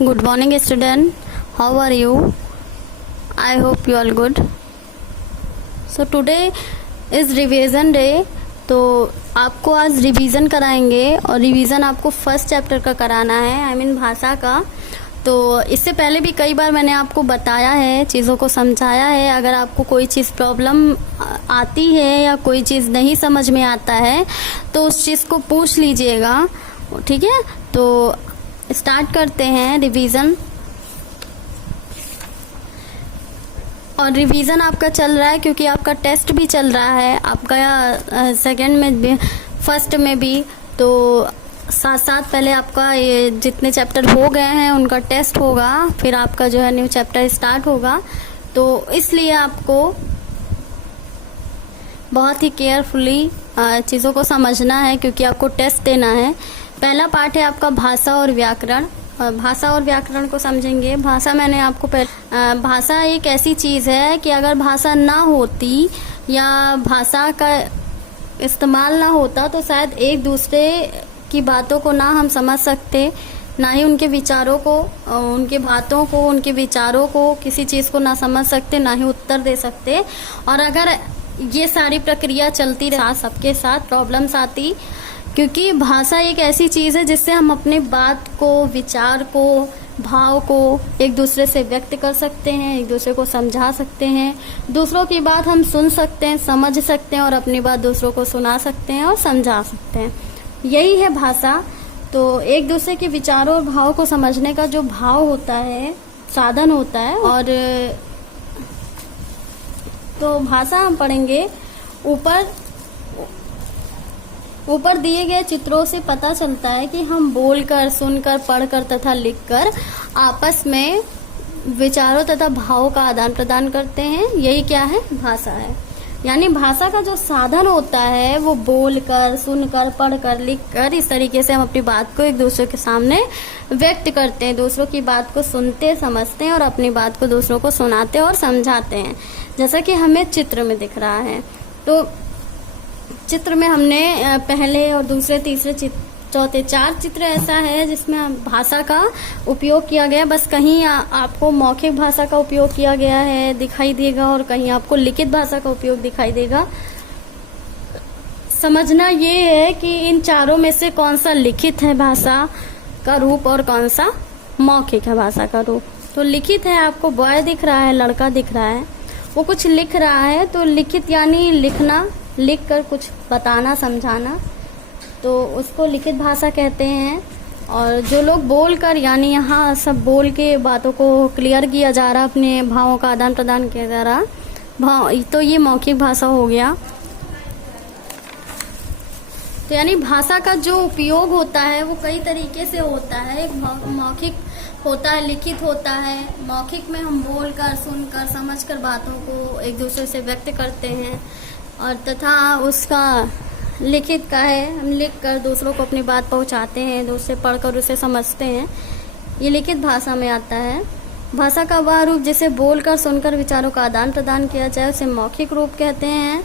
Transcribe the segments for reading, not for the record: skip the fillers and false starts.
Good morning, student. How are you? I hope you all good. So today is revision day. तो आपको आज revision कराएंगे और revision आपको फर्स्ट चैप्टर का कराना है, आई मीन भाषा का। तो इससे पहले भी कई बार मैंने आपको बताया है, चीज़ों को समझाया है। अगर आपको कोई चीज़ प्रॉब्लम आती है या कोई चीज़ नहीं समझ में आता है तो उस चीज़ को पूछ लीजिएगा, ठीक है। तो स्टार्ट करते हैं रिवीजन। और रिवीजन आपका चल रहा है क्योंकि आपका टेस्ट भी चल रहा है, आपका सेकंड में भी फर्स्ट में भी। तो साथ साथ पहले आपका ये जितने चैप्टर हो गए हैं उनका टेस्ट होगा, फिर आपका जो है न्यू चैप्टर स्टार्ट होगा। तो इसलिए आपको बहुत ही केयरफुली चीज़ों को समझना है क्योंकि आपको टेस्ट देना है। पहला पार्ट है आपका भाषा और व्याकरण। भाषा और व्याकरण को समझेंगे। भाषा मैंने आपको भाषा एक ऐसी चीज़ है कि अगर भाषा ना होती या भाषा का इस्तेमाल ना होता तो शायद एक दूसरे की बातों को ना हम समझ सकते, ना ही उनके विचारों को, उनके बातों को, उनके विचारों को, किसी चीज़ को ना समझ सकते, ना ही उत्तर दे सकते। और अगर ये सारी प्रक्रिया चलती रहा, सबके साथ प्रॉब्लम्स आती, क्योंकि भाषा एक ऐसी चीज़ है जिससे हम अपने बात को, विचार को, भाव को एक दूसरे से व्यक्त कर सकते हैं, एक दूसरे को समझा सकते हैं, दूसरों की बात हम सुन सकते हैं, समझ सकते हैं और अपनी बात दूसरों को सुना सकते हैं और समझा सकते हैं। यही है भाषा। तो एक दूसरे के विचारों और भाव को समझने का जो भाव होता है, साधन होता है। और तो भाषा हम पढ़ेंगे। ऊपर दिए गए चित्रों से पता चलता है कि हम बोलकर, सुनकर, पढ़कर तथा लिखकर आपस में विचारों तथा भावों का आदान प्रदान करते हैं। यही क्या है? भाषा है। यानी भाषा का जो साधन होता है वो बोलकर, सुनकर, पढ़कर, लिखकर, इस तरीके से हम अपनी बात को एक दूसरे के सामने व्यक्त करते हैं, दूसरों की बात को सुनते, समझते हैं और अपनी बात को दूसरों को सुनाते और समझाते हैं, जैसा कि हमें चित्र में दिख रहा है। तो चित्र में हमने पहले और दूसरे, तीसरे, चौथे 4 चित्र ऐसा है जिसमें भाषा का उपयोग किया गया। बस कहीं आपको मौखिक भाषा का उपयोग किया गया है दिखाई देगा और कहीं आपको लिखित भाषा का उपयोग दिखाई देगा। समझना ये है कि इन चारों में से कौन सा लिखित है भाषा का रूप और कौन सा मौखिक है भाषा का रूप। तो लिखित है, आपको बॉय दिख रहा है, लड़का दिख रहा है, वो कुछ लिख रहा है। तो लिखित यानी लिखना, लिख कर कुछ बताना, समझाना, तो उसको लिखित भाषा कहते हैं। और जो लोग बोल कर, यानी यहाँ सब बोल के बातों को क्लियर किया जा रहा, अपने भावों का आदान प्रदान किया जा रहा, तो ये मौखिक भाषा हो गया। तो यानी भाषा का जो उपयोग होता है वो कई तरीके से होता है। एक मौखिक होता है, लिखित होता है। मौखिक में हम बोल कर, सुन कर, समझ कर बातों को एक दूसरे से व्यक्त करते हैं, और तथा उसका लिखित का है, हम लिख कर दूसरों को अपनी बात पहुंचाते हैं, दूसरे पढ़कर उसे समझते हैं। ये लिखित भाषा में आता है। भाषा का वह रूप जिसे बोलकर, सुनकर विचारों का आदान प्रदान किया जाए उसे मौखिक रूप कहते हैं।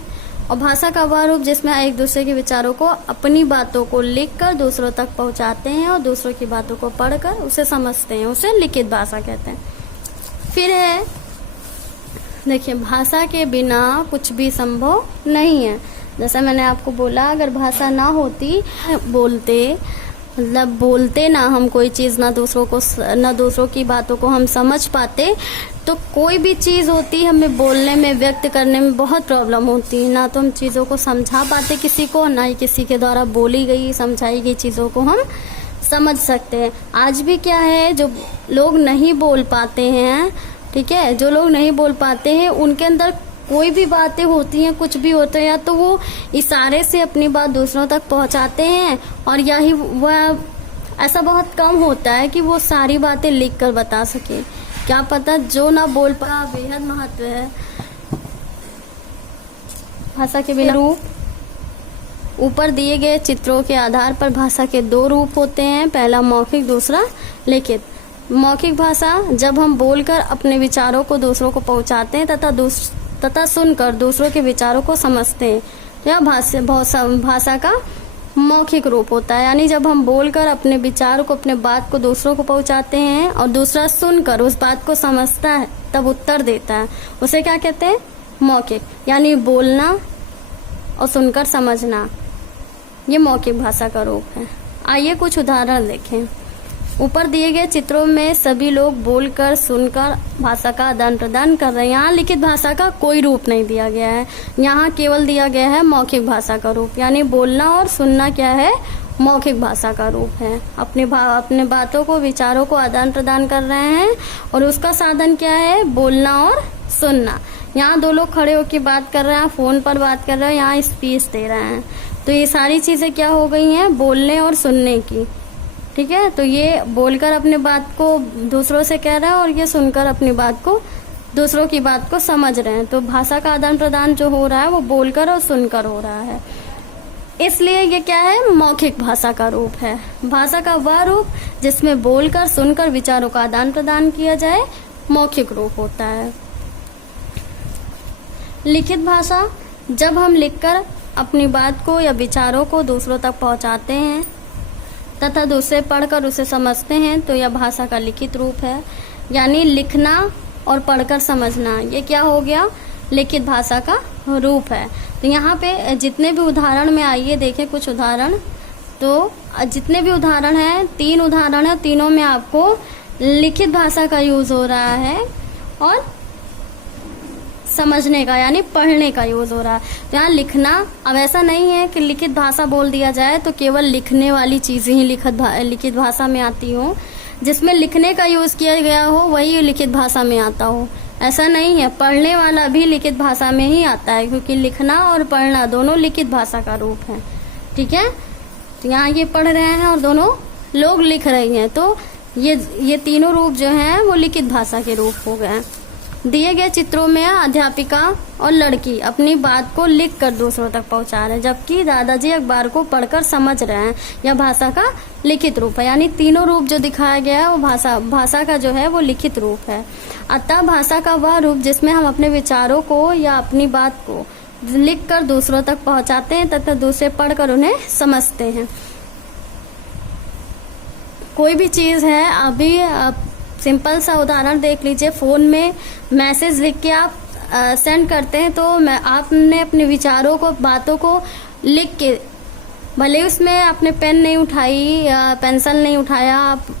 और भाषा का वह रूप जिसमें एक दूसरे के विचारों को, अपनी बातों को लिखकर दूसरों तक पहुंचाते हैं और दूसरों की बातों को पढ़कर उसे समझते हैं, उसे लिखित भाषा कहते हैं। फिर है, देखिए, भाषा के बिना कुछ भी संभव नहीं है। जैसा मैंने आपको बोला, अगर भाषा ना होती, बोलते ना हम कोई चीज़, ना दूसरों की बातों को हम समझ पाते, तो कोई भी चीज़ होती हमें बोलने में, व्यक्त करने में बहुत प्रॉब्लम होती। ना तो हम चीज़ों को समझा पाते किसी को, ना ही किसी के द्वारा बोली गई, समझाई गई चीज़ों को हम समझ सकते हैं। आज भी क्या है, जो लोग नहीं बोल पाते हैं, ठीक है, जो लोग नहीं बोल पाते हैं उनके अंदर कोई भी बातें होती हैं, कुछ भी होता है, या तो वो इशारे से अपनी बात दूसरों तक पहुंचाते हैं, और या ही वह ऐसा बहुत कम होता है कि वो सारी बातें लिख कर बता सके। क्या पता जो ना बोल पा, बेहद महत्व है भाषा के बिना रूप। ऊपर दिए गए चित्रों के आधार पर भाषा के 2 रूप होते हैं, पहला मौखिक, दूसरा लिखित। मौखिक भाषा जब हम बोलकर अपने विचारों को दूसरों को पहुंचाते हैं तथा सुनकर दूसरों के विचारों को समझते हैं, यह भाषा का मौखिक रूप होता है, यानी जब हम बोलकर अपने विचार को, अपने बात को दूसरों को पहुंचाते हैं और दूसरा सुनकर उस बात को समझता है तब उत्तर देता है, उसे क्या कहते हैं? मौखिक। यानी बोलना और सुनकर समझना, ये मौखिक भाषा का रूप है। आइए कुछ उदाहरण देखें। ऊपर दिए गए चित्रों में सभी लोग बोलकर सुनकर भाषा का आदान प्रदान कर रहे हैं। यहाँ लिखित भाषा का कोई रूप नहीं दिया गया है, यहाँ केवल दिया गया है मौखिक भाषा का रूप। यानी बोलना और सुनना क्या है? मौखिक भाषा का रूप है। अपने बातों को, विचारों को आदान प्रदान कर रहे हैं और उसका साधन क्या है? बोलना और सुनना। यहाँ दो लोग खड़े होकर बात कर रहे हैं, फोन पर बात कर रहे हैं, यहाँ स्पीच दे रहे हैं, तो ये सारी चीजें क्या हो गई हैं? बोलने और सुनने की। ठीक है, तो ये बोलकर अपने बात को दूसरों से कह रहा है और ये सुनकर अपनी बात को, दूसरों की बात को समझ रहे हैं। तो भाषा का आदान प्रदान जो हो रहा है वो बोलकर और सुनकर हो रहा है, इसलिए ये क्या है? मौखिक भाषा का रूप है। भाषा का वह रूप जिसमें बोलकर सुनकर विचारों का आदान प्रदान किया जाए, मौखिक रूप होता है। लिखित भाषा, जब हम लिखकर अपनी बात को या विचारों को दूसरों तक पहुंचाते हैं तथा दूसरे पढ़कर उसे समझते हैं, तो यह भाषा का लिखित रूप है। यानी लिखना और पढ़कर समझना, ये क्या हो गया? लिखित भाषा का रूप है। तो यहाँ पे जितने भी उदाहरण में, आइए देखें कुछ उदाहरण। तो जितने भी उदाहरण हैं, 3 उदाहरण है, तीनों में आपको लिखित भाषा का यूज हो रहा है और समझने का यानी पढ़ने का यूज हो रहा है। तो यहाँ लिखना, अब ऐसा नहीं है कि लिखित भाषा बोल दिया जाए तो केवल लिखने वाली चीजें ही लिखित भाषा में आती हो, जिसमें लिखने का यूज किया गया हो वही लिखित भाषा में आता हो, ऐसा नहीं है। पढ़ने वाला भी लिखित भाषा में ही आता है, क्योंकि लिखना और पढ़ना दोनों लिखित भाषा का रूप है। ठीक है, तो यहाँ ये पढ़ रहे हैं और दोनों लोग लिख रही हैं, तो ये तीनों रूप जो हैं वो लिखित भाषा के रूप हो गए। दिए गए चित्रों में अध्यापिका और लड़की अपनी बात को लिखकर दूसरों तक पहुंचा रहे हैं, जबकि दादाजी अखबार को पढ़कर समझ रहे हैं। यह भाषा का लिखित रूप है। यानी तीनों रूप जो दिखाया गया है वो भाषा का जो है वो लिखित रूप है। अतः भाषा का वह रूप जिसमें हम अपने विचारों को या अपनी बात को लिखकर दूसरों तक पहुंचाते हैं तथा दूसरे पढ़कर उन्हें समझते हैं। कोई भी चीज है, अभी सिंपल सा उदाहरण देख लीजिए। फोन में मैसेज लिख के आप सेंड करते हैं, तो आपने अपने विचारों को, बातों को लिख के, भले उसमें आपने पेन नहीं उठाई या पेंसिल नहीं उठाया,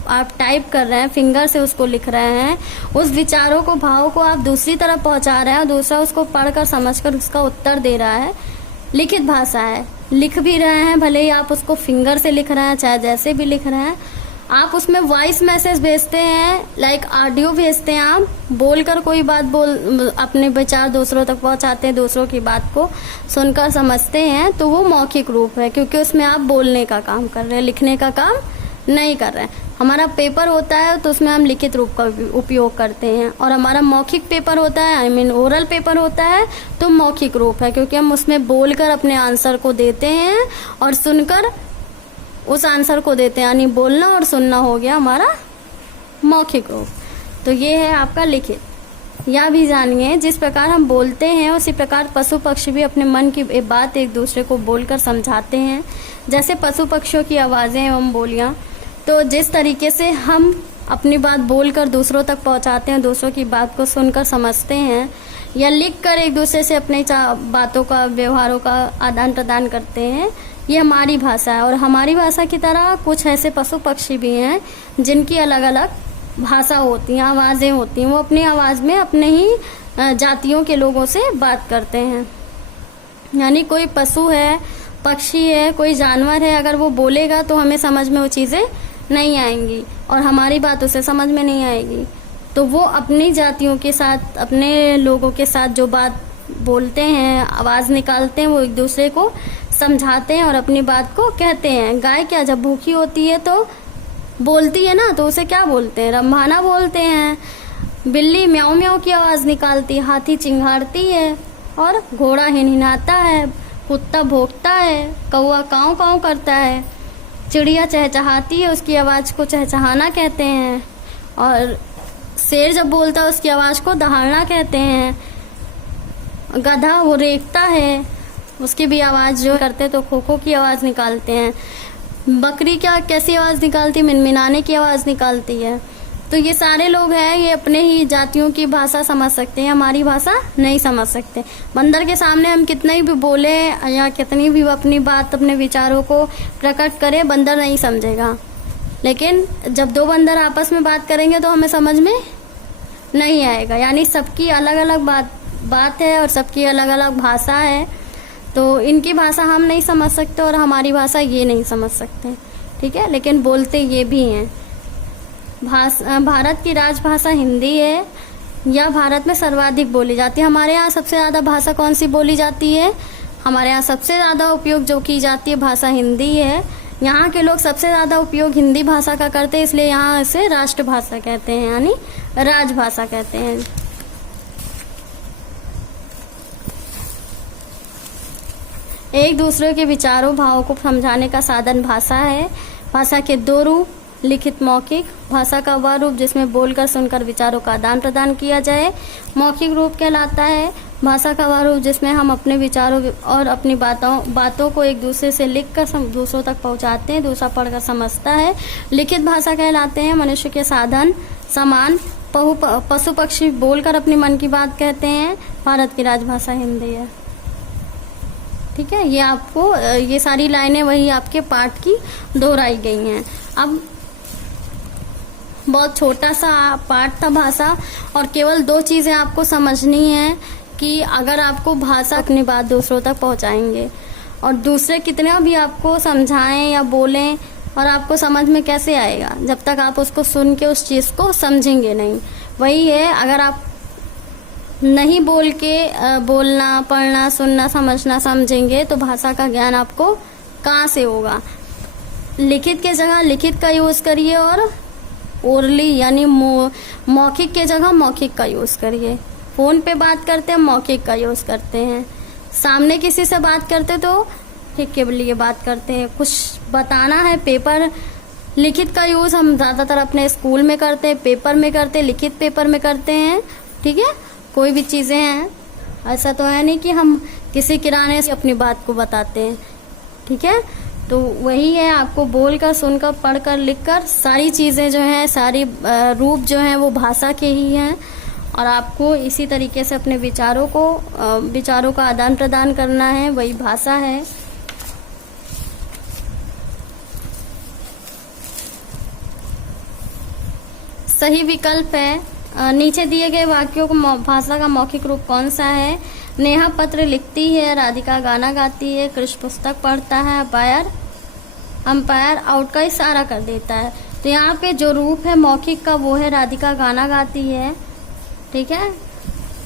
आप टाइप कर रहे हैं, फिंगर से उसको लिख रहे हैं, उस विचारों को, भाव को आप दूसरी तरफ पहुंचा रहे हैं और दूसरा उसको पढ़कर समझकर उसका उत्तर दे रहा है। लिखित भाषा है, लिख भी रहे हैं, भले ही आप उसको फिंगर से लिख रहे हैं, चाहे जैसे भी लिख रहे हैं। आप उसमें वॉइस मैसेज भेजते हैं, लाइक ऑडियो भेजते हैं, आप बोलकर कोई बात अपने विचार दूसरों तक पहुंचाते हैं, दूसरों की बात को सुनकर समझते हैं, तो वो मौखिक रूप है, क्योंकि उसमें आप बोलने का काम कर रहे हैं, लिखने का काम नहीं कर रहे हैं। हमारा पेपर होता है तो उसमें हम लिखित रूप का उपयोग करते हैं, और हमारा मौखिक पेपर होता है, ओरल पेपर होता है, तो मौखिक रूप है, क्योंकि हम उसमें बोलकर अपने आंसर को देते हैं और सुनकर उस आंसर को देते हैं। यानी बोलना और सुनना हो गया हमारा मौखिक रूप। तो ये है आपका लिखित। यह भी जानिए, जिस प्रकार हम बोलते हैं उसी प्रकार पशु पक्षी भी अपने मन की बात एक दूसरे को बोलकर समझाते हैं। जैसे पशु पक्षियों की आवाजें एवं बोलियां, तो जिस तरीके से हम अपनी बात बोलकर दूसरों तक पहुंचाते हैं, दूसरों की बात को सुनकर समझते हैं, या लिख कर एक दूसरे से अपने बातों का, व्यवहारों का आदान प्रदान करते हैं, ये हमारी भाषा है। और हमारी भाषा की तरह कुछ ऐसे पशु पक्षी भी हैं जिनकी अलग अलग भाषा होती हैं, आवाज़ें होती हैं। वो अपनी आवाज़ में अपने ही जातियों के लोगों से बात करते हैं। यानी कोई पशु है, पक्षी है, कोई जानवर है, अगर वो बोलेगा तो हमें समझ में वो चीज़ें नहीं आएंगी और हमारी बात उसे समझ में नहीं आएगी। तो वो अपनी जातियों के साथ, अपने लोगों के साथ जो बात बोलते हैं, आवाज़ निकालते हैं, वो एक दूसरे को समझाते हैं और अपनी बात को कहते हैं। गाय क्या जब भूखी होती है तो बोलती है ना, तो उसे क्या बोलते हैं? रंभाना बोलते हैं। बिल्ली म्याऊ म्याऊ की आवाज़ निकालती है, हाथी चिंघाड़ती है और घोड़ा हिनहिनाता है, कुत्ता भौंकता है, कौवा काँव काँव करता है, चिड़िया चहचहाती है, उसकी आवाज़ को चहचहाना कहते हैं, और शेर जब बोलता है उसकी आवाज़ को दहाड़ना कहते हैं। गधा वो रेंगता है, उसकी भी आवाज़ जो करते हैं तो खो खो की आवाज़ निकालते हैं। बकरी क्या कैसी आवाज़ निकालती है, मिनमिनाने की आवाज़ निकालती है। तो ये सारे लोग हैं, ये अपने ही जातियों की भाषा समझ सकते हैं, हमारी भाषा नहीं समझ सकते। बंदर के सामने हम कितने भी बोले या कितनी भी अपनी बात अपने विचारों को प्रकट करें, बंदर नहीं समझेगा। लेकिन जब दो बंदर आपस में बात करेंगे तो हमें समझ में नहीं आएगा। यानी सबकी अलग अलग बात है और सबकी अलग अलग भाषा है। तो इनकी भाषा हम नहीं समझ सकते और हमारी भाषा ये नहीं समझ सकते, ठीक है। लेकिन बोलते ये भी हैं। भारत की राजभाषा हिंदी है, यह भारत में सर्वाधिक बोली जाती है। हमारे यहाँ सबसे ज़्यादा भाषा कौन सी बोली जाती है? हमारे यहाँ सबसे ज़्यादा उपयोग जो की जाती है भाषा हिंदी है। यहाँ के लोग सबसे ज़्यादा उपयोग हिंदी भाषा का करते हैं, इसलिए यहाँ इसे राष्ट्रभाषा कहते हैं, यानी राजभाषा कहते हैं। एक दूसरे के विचारों भावों को समझाने का साधन भाषा है। भाषा के दो रूप, लिखित मौखिक। भाषा का वह रूप जिसमें बोलकर सुनकर विचारों का आदान प्रदान किया जाए, मौखिक रूप कहलाता है। भाषा का वह रूप जिसमें हम अपने विचारों और अपनी बातों को एक दूसरे से लिखकर दूसरों तक पहुंचाते हैं, दूसरा पढ़कर समझता है। लिखित भाषा कहलाते हैं मनुष्य के साधन समान। पशु पक्षी बोलकर अपने मन की बात कहते हैं। भारत की राजभाषा हिंदी है, ठीक है। ये आपको ये सारी लाइनें वही आपके पाठ की दोहराई गई हैं। अब बहुत छोटा सा पाठ था भाषा, और केवल दो चीज़ें आपको समझनी है कि अगर आपको भाषा अपनी बात दूसरों तक पहुंचाएंगे और दूसरे कितना भी आपको समझाएं या बोलें, और आपको समझ में कैसे आएगा जब तक आप उसको सुन के उस चीज़ को समझेंगे नहीं। वही है, अगर आप नहीं बोल के बोलना, पढ़ना, सुनना, समझना समझेंगे तो भाषा का ज्ञान आपको कहाँ से होगा। लिखित के जगह लिखित का यूज़ करिए और ओरली यानी मौखिक के जगह मौखिक का यूज़ करिए। फ़ोन पे बात करते हैं मौखिक का यूज़ करते हैं, सामने किसी से बात करते तो ठीक के लिए बात करते हैं। कुछ बताना है पेपर, लिखित का यूज़ हम ज़्यादातर अपने स्कूल में करते हैं, पेपर में करते हैं, लिखित पेपर में करते हैं, ठीक है। कोई भी चीज़ें हैं, ऐसा तो है नहीं कि हम किसी किराने से अपनी बात को बताते हैं, ठीक है। तो वही है, आपको बोलकर, सुनकर, पढ़कर, लिखकर सारी चीज़ें जो हैं, सारी रूप जो हैं वो भाषा के ही हैं। और आपको इसी तरीके से अपने विचारों का आदान प्रदान करना है, वही भाषा है। सही विकल्प है नीचे दिए गए वाक्यों को भाषा का मौखिक रूप कौन सा है? नेहा पत्र लिखती है, राधिका गाना गाती है, कृष्ण पुस्तक पढ़ता है, अंपायर आउट का इशारा कर देता है। तो यहाँ पे जो रूप है मौखिक का वो है राधिका गाना गाती है, ठीक है।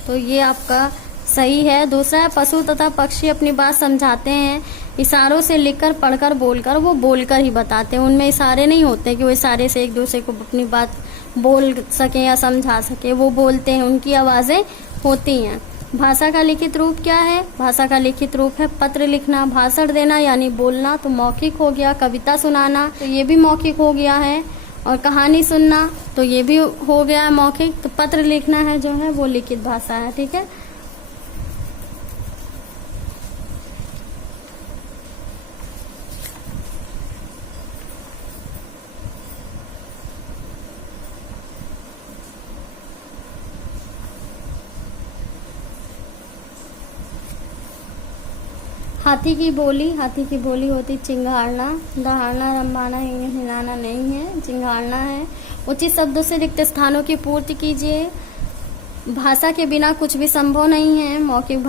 तो ये आपका सही है। दूसरा है पशु तथा पक्षी अपनी बात समझाते हैं, इशारों से लिखकर, पढ़कर, बोलकर। वो बोलकर ही बताते हैं, उनमें इशारे नहीं होते कि वो इशारे से एक दूसरे को अपनी बात बोल सके या समझा सके, वो बोलते हैं, उनकी आवाज़ें होती हैं। भाषा का लिखित रूप क्या है? भाषा का लिखित रूप है पत्र लिखना, भाषण देना यानी बोलना तो मौखिक हो गया, कविता सुनाना तो ये भी मौखिक हो गया है, और कहानी सुनना तो ये भी हो गया है मौखिक। तो पत्र लिखना है जो है वो लिखित भाषा है, ठीक है। हाथी की बोली होती चिंगाड़ना, दहाड़ना, रंभाना, हिलाना नहीं है, चिंगाड़ना है। उचित शब्दों से रिक्त स्थानों की पूर्ति कीजिए। भाषा के बिना कुछ भी संभव नहीं है। मौखिक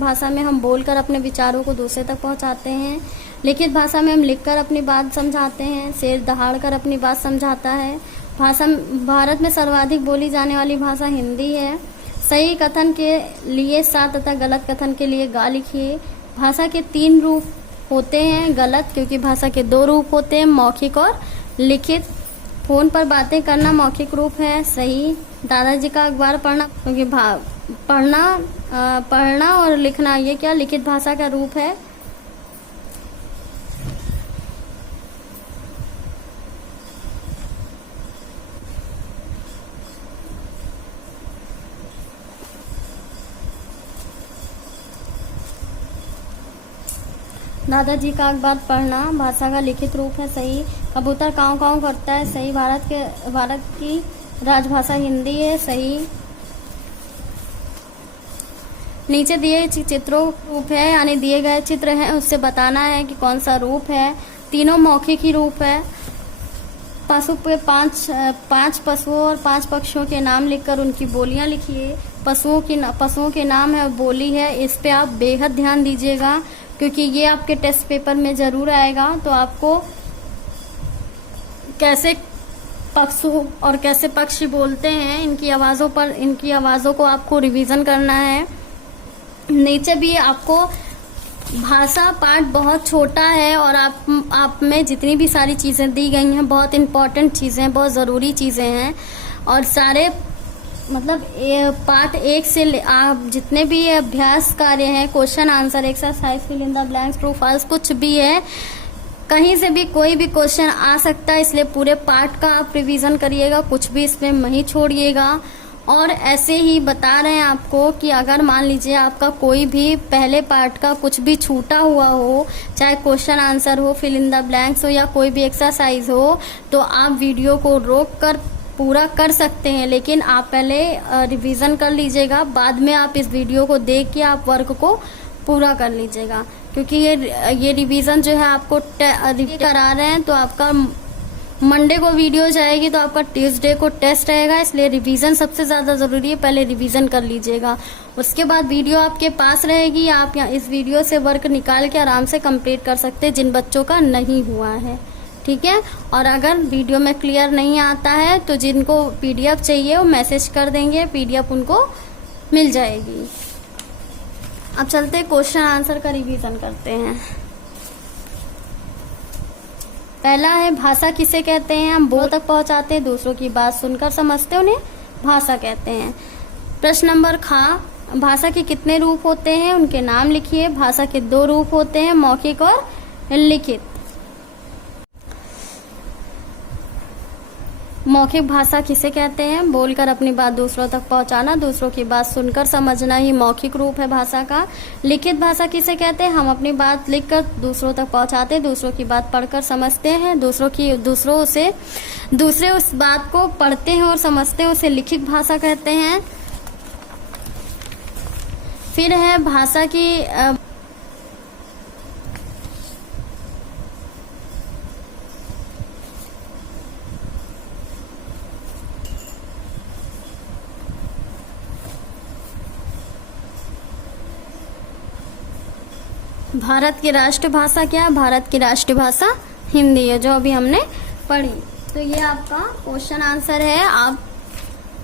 भाषा में हम बोलकर अपने विचारों को दूसरे तक पहुंचाते हैं। लिखित भाषा में हम लिखकर अपनी बात समझाते हैं। शेर दहाड़ कर अपनी बात समझाता है। भारत में सर्वाधिक बोली जाने वाली भाषा हिंदी है। सही कथन के लिए सा तथा गलत कथन के लिए गा लिखिए। भाषा के 3 रूप होते हैं, गलत क्योंकि भाषा के 2 रूप होते हैं, मौखिक और लिखित। फोन पर बातें करना मौखिक रूप है, सही। दादाजी का अखबार पढ़ना क्योंकि पढ़ना और लिखना ये क्या लिखित भाषा का रूप है। दादाजी का अखबार पढ़ना भाषा का लिखित रूप है, सही। कबूतर काँव काँव करता है, सही। भारत की राजभाषा हिंदी है, सही। नीचे दिए चित्रों रूप है, यानी दिए गए चित्र हैं, उससे बताना है कि कौन सा रूप है। तीनों मौखिक ही रूप है। पशु पे पांच पशुओं और 5 पक्षियों के नाम लिखकर उनकी बोलियां लिखिए। पशुओं के नाम है और बोली है, इस पे आप बेहद ध्यान दीजिएगा क्योंकि ये आपके टेस्ट पेपर में जरूर आएगा। तो आपको कैसे पशु और कैसे पक्षी बोलते हैं, इनकी आवाज़ों को आपको रिवीजन करना है। नीचे भी आपको भाषा पार्ट बहुत छोटा है और आप में जितनी भी सारी चीज़ें दी गई हैं बहुत इम्पॉर्टेंट चीज़ें, बहुत ज़रूरी चीज़ें हैं। और सारे मतलब पार्ट 1 से आप जितने भी अभ्यास कार्य हैं, question answer exercise, fill in the blanks, true false, कुछ भी है, कहीं से भी कोई भी क्वेश्चन आ सकता है, इसलिए पूरे पार्ट का आप रिवीजन करिएगा, कुछ भी इसमें नहीं छोड़िएगा। और ऐसे ही बता रहे हैं आपको कि अगर मान लीजिए आपका कोई भी पहले पार्ट का कुछ भी छूटा हुआ हो, चाहे क्वेश्चन आंसर हो, फिल इन द ब्लैंक्स हो या कोई भी एक्सरसाइज हो, तो आप वीडियो को रोक कर पूरा कर सकते हैं, लेकिन आप पहले रिवीजन कर लीजिएगा। बाद में आप इस वीडियो को देख के आप वर्क को पूरा कर लीजिएगा, क्योंकि ये रिवीजन जो है आपको करा रहे हैं, तो आपका मंडे को वीडियो जाएगी तो आपका ट्यूसडे को टेस्ट रहेगा, इसलिए रिवीजन सबसे ज़्यादा ज़रूरी है। पहले रिवीजन कर लीजिएगा, उसके बाद वीडियो आपके पास रहेगी। आप यहाँ इस वीडियो से वर्क निकाल के आराम से कंप्लीट कर सकते हैं जिन बच्चों का नहीं हुआ है, ठीक है। और अगर वीडियो में क्लियर नहीं आता है तो जिनको पीडीएफ चाहिए वो मैसेज कर देंगे, पीडीएफ उनको मिल जाएगी। अब चलते क्वेश्चन आंसर का रिवीजन करते हैं। पहला है भाषा किसे कहते हैं? हम बोल तक पहुंचाते हैं, दूसरों की बात सुनकर समझते, उन्हें भाषा कहते हैं। प्रश्न नंबर खा, भाषा के कितने रूप होते हैं? उनके नाम लिखिए। भाषा के 2 रूप होते हैं, मौखिक और लिखित। मौखिक भाषा किसे कहते हैं? बोलकर अपनी बात दूसरों तक पहुंचाना, दूसरों की बात सुनकर समझना ही मौखिक रूप है भाषा का। लिखित भाषा किसे कहते हैं? हम अपनी बात लिखकर दूसरों तक पहुंचाते हैं, दूसरों की बात पढ़कर समझते हैं, दूसरे उस बात को पढ़ते हैं और समझते हैं, उसे लिखित भाषा कहते हैं। फिर है भाषा की भारत की राष्ट्रभाषा क्या है? भारत की राष्ट्रभाषा हिंदी है, जो अभी हमने पढ़ी। तो ये आपका क्वेश्चन आंसर है। आप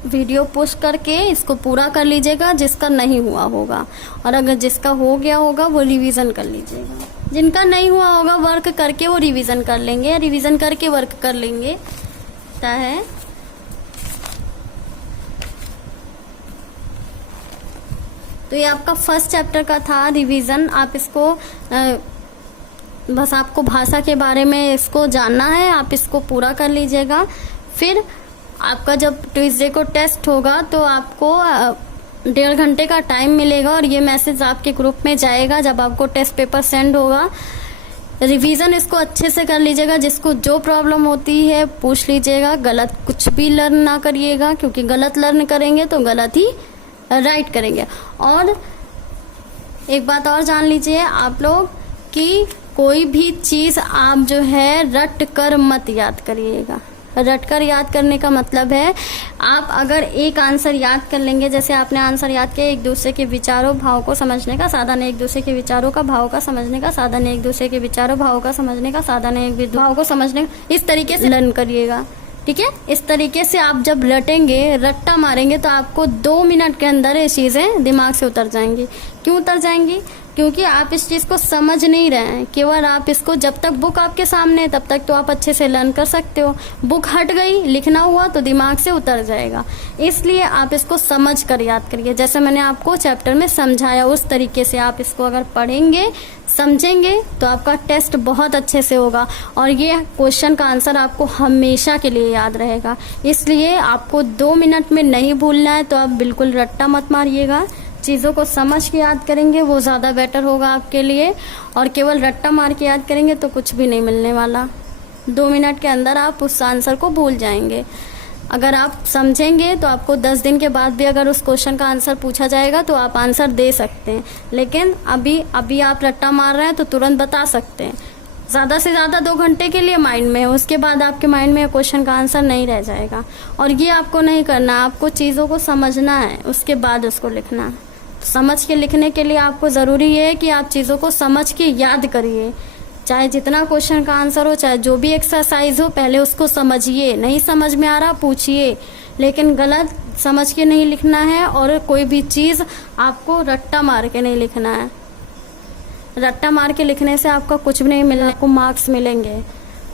वीडियो पोस्ट करके इसको पूरा कर लीजिएगा जिसका नहीं हुआ होगा, और अगर जिसका हो गया होगा वो रिवीजन कर लीजिएगा। जिनका नहीं हुआ होगा वर्क करके वो रिवीजन कर लेंगे, रिवीजन करके वर्क कर लेंगे। है तो ये आपका फर्स्ट चैप्टर का था रिवीजन। आप इसको बस आपको भाषा के बारे में इसको जानना है, आप इसको पूरा कर लीजिएगा। फिर आपका जब ट्यूसडे को टेस्ट होगा तो आपको 1.5 घंटे का टाइम मिलेगा और ये मैसेज आपके ग्रुप में जाएगा जब आपको टेस्ट पेपर सेंड होगा। रिवीजन इसको अच्छे से कर लीजिएगा, जिसको जो प्रॉब्लम होती है पूछ लीजिएगा। गलत कुछ भी लर्न ना करिएगा, क्योंकि गलत लर्न करेंगे तो गलत ही राइट करेंगे। और एक बात और जान लीजिए आप लोग कि कोई भी चीज़ आप जो है रट कर मत याद करिएगा। रट कर याद करने का मतलब है आप अगर एक आंसर याद कर लेंगे, जैसे आपने आंसर याद किया, एक दूसरे के विचारों भाव को समझने का साधन है, एक दूसरे के विचारों का भाव का समझने का साधन है, एक दूसरे के विचारों भाव का समझने का साधन है, एक भाव को समझने का, इस तरीके से लर्न करिएगा, ठीक है। इस तरीके से आप जब रटेंगे, रट्टा मारेंगे, तो आपको 2 मिनट के अंदर ये चीज़ें दिमाग से उतर जाएंगी। क्यों उतर जाएंगी? क्योंकि आप इस चीज़ को समझ नहीं रहे हैं। केवल आप इसको, जब तक बुक आपके सामने है तब तक तो आप अच्छे से लर्न कर सकते हो। बुक हट गई, लिखना हुआ, तो दिमाग से उतर जाएगा। इसलिए आप इसको समझ कर याद करिए। जैसे मैंने आपको चैप्टर में समझाया उस तरीके से आप इसको अगर पढ़ेंगे, समझेंगे, तो आपका टेस्ट बहुत अच्छे से होगा और ये क्वेश्चन का आंसर आपको हमेशा के लिए याद रहेगा। इसलिए आपको 2 मिनट में नहीं भूलना है, तो आप बिल्कुल रट्टा मत मारिएगा, चीज़ों को समझ के याद करेंगे वो ज़्यादा बेटर होगा आपके लिए। और केवल रट्टा मार के याद करेंगे तो कुछ भी नहीं मिलने वाला। 2 मिनट के अंदर आप उस आंसर को भूल जाएंगे। अगर आप समझेंगे तो आपको 10 दिन के बाद भी अगर उस क्वेश्चन का आंसर पूछा जाएगा तो आप आंसर दे सकते हैं। लेकिन अभी आप रट्टा मार रहे हैं तो तुरंत बता सकते हैं। ज़्यादा से ज़्यादा 2 घंटे के लिए माइंड में, उसके बाद आपके माइंड में क्वेश्चन का आंसर नहीं रह जाएगा। और ये आपको नहीं करना, आपको चीज़ों को समझना है, उसके बाद उसको लिखना है। तो समझ के लिखने के लिए आपको ज़रूरी है कि आप चीज़ों को समझ के याद करिए। चाहे जितना क्वेश्चन का आंसर हो, चाहे जो भी एक्सरसाइज हो, पहले उसको समझिए। नहीं समझ में आ रहा पूछिए, लेकिन गलत समझ के नहीं लिखना है। और कोई भी चीज़ आपको रट्टा मार के नहीं लिखना है। रट्टा मार के लिखने से आपका कुछ भी नहीं मिलना, आपको मार्क्स मिलेंगे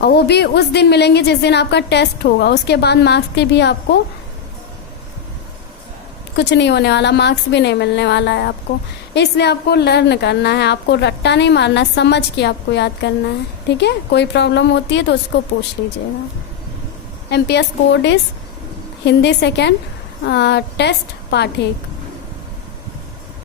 और वो भी उस दिन मिलेंगे जिस दिन आपका टेस्ट होगा। उसके बाद मार्क्स के भी आपको कुछ नहीं होने वाला, मार्क्स भी नहीं मिलने वाला है आपको। इसलिए आपको लर्न करना है, आपको रट्टा नहीं मारना, समझ के आपको याद करना है। ठीक है, कोई प्रॉब्लम होती है तो उसको पूछ लीजिएगा। MPS कोड इस हिंदी सेकेंड टेस्ट पार्ट 1।